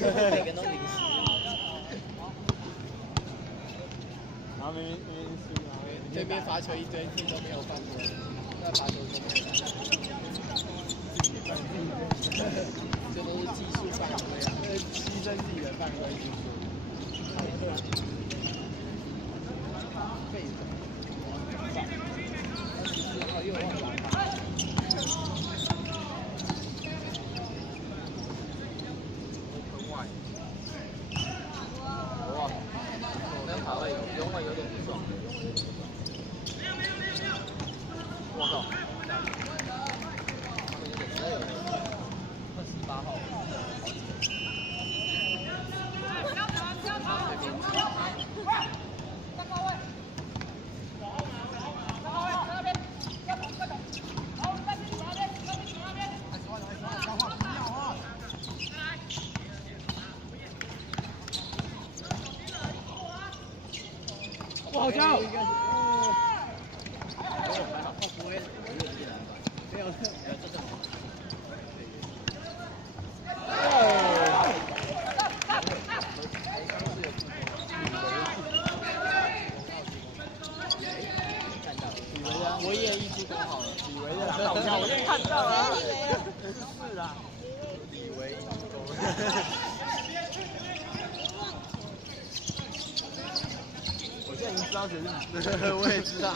每个都零食。然后明明输，然后对面罚球一堆，自己都没有犯规，那罚球都没有。这都是技术犯规啊，牺牲自己的犯规技术。废物。又忘了。哇，那卡位原本有点不爽。我靠！28号。不好教。没有，我也一出多好了，以为的啦，我就看到了，是啦，以为一出多。我现在已经知道谁是你，我也知道。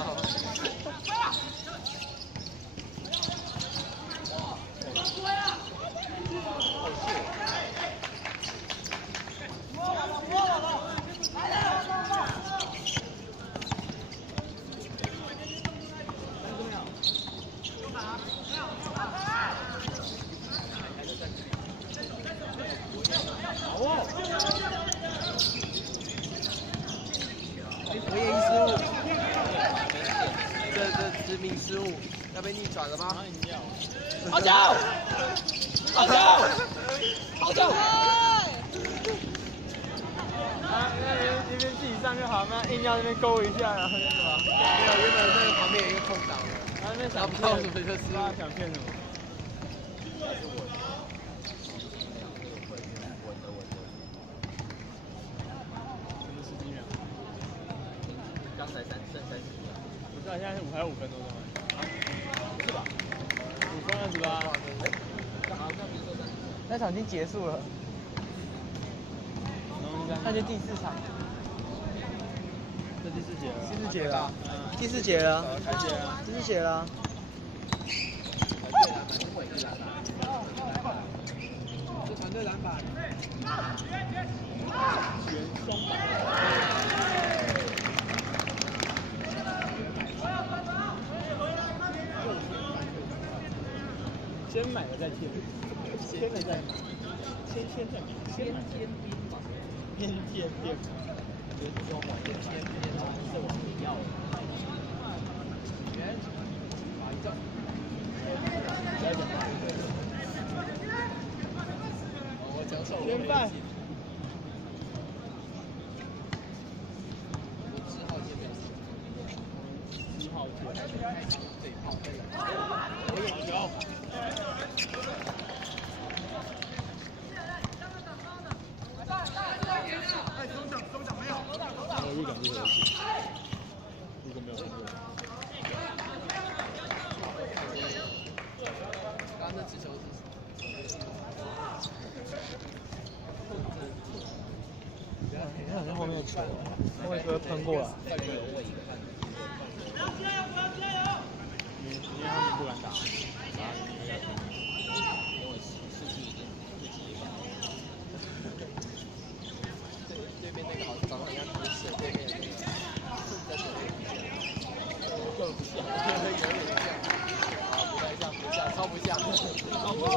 我也一失误，这致命失误，要被逆转了吗？好球！好球！好球！啊，那边自己上就好，那硬要那边勾一下，然后那什么？没有，原本那个旁边有一个空档，然后那边然后不知道什么就失误，想骗什么？刚才剩30秒，不是啊，现在是还有5分多钟吗？不是吧？5分28。干嘛？刚不是说30？那场已经结束了，那就第4场。这第4节了。第4节了，第4节了，开节了，第4节了。团队篮板。全松板。先买了再贴，先了再买，先再买，先吧，边贴边买，就是说我先是往里要的。我讲错了。先办。10号见面。10号见。对炮。我有球。入场就回去，如果没有通过。刚刚那直球是你好像后面有球，后面球喷过了。因为他们不敢打。对面那个好像长得像不是对面那个，更不像，有点像，不太像，不像，超不像，超不像。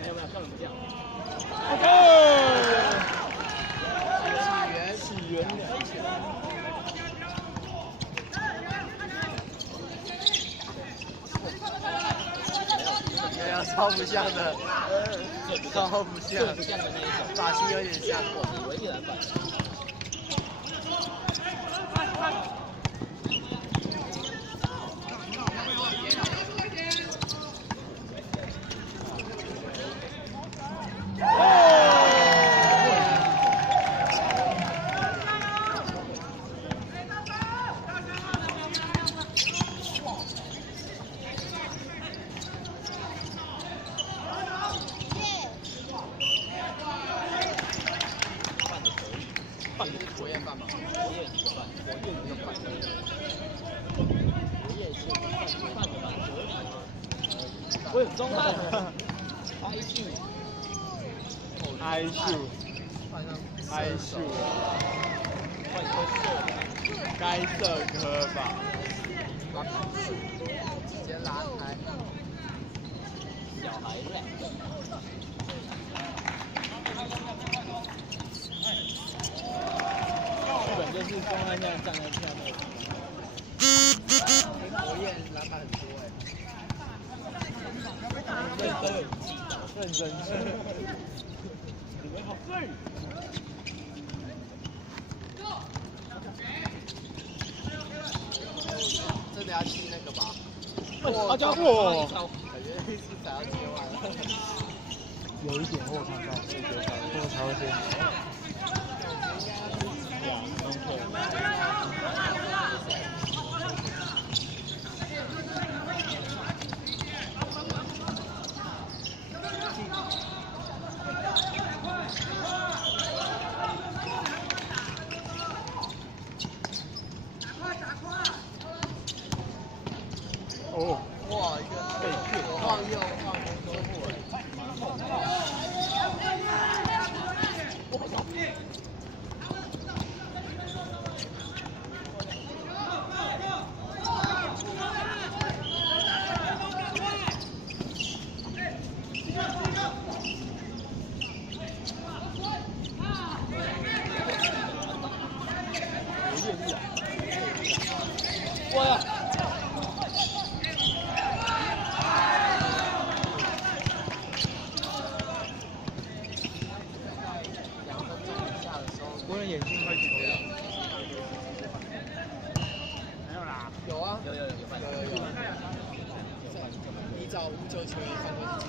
没有，像不像起源对啊，超不像的，超不像，发型有点像，我唯一篮板。喂，中慢。I shoot，该这颗吧。直接拉开。小孩子。日本就是中安这样站在下面。国宴篮板很多认真。你们好废。真的要踢那个吧？好家伙！感觉是才要接完了。有一点我看到，我才会接。哦，哇，一个晃右晃中路哎。我呀！我的眼睛快丢了。没有啦。有啊，有。依照59球员犯规是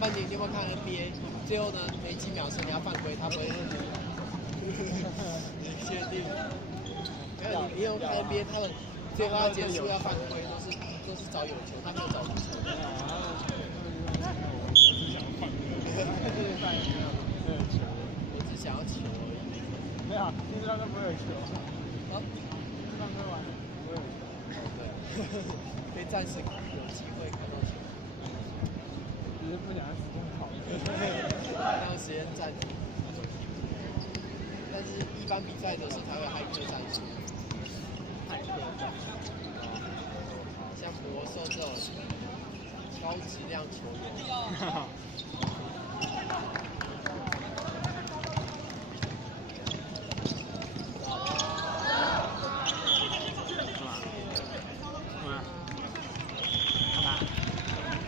曼迪，你有没有看 NBA？ 最后呢，没几秒是你要犯规，他不会认你。你确定？没有，你有看 NBA， 他们最后要结束要犯规，都是找有球，他没有找无球。我只想要球而已。没有，基本上都不会有球。啊？犯规完不会有球。对，可以暂时有机会看到球。只是不想死这么好。让时间暂停。但是一般比赛的时候才会骇客战术。像魔兽这种高质量球员。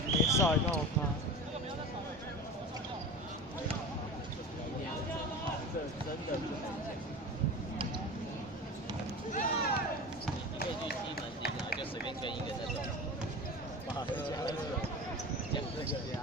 没赛到他。这真的是很强。你可以去西门町，然后就随便跟一个那种，把这讲这个呀，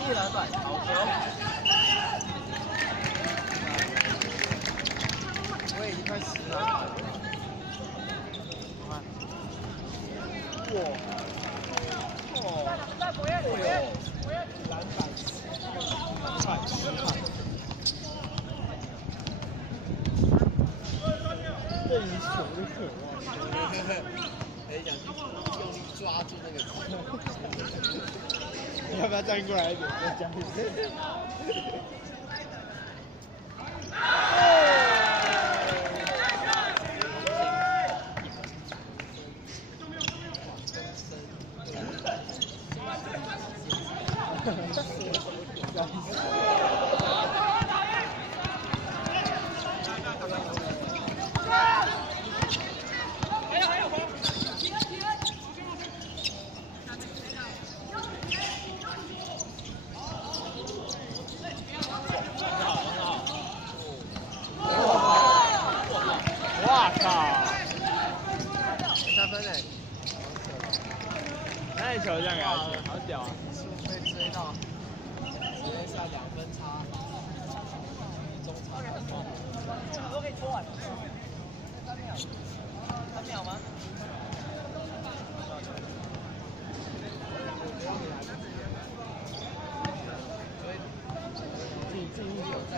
一篮板，好球！我也已经快10篮板了。篮板对于球的渴望。很想去用力抓住那个球。你要不要站过来一点？再加一点。哇靠3分嘞！那球这样给他进，好屌啊！被追到，直接下2分差，中场。这个都可以拖完。3秒吗？自己有在。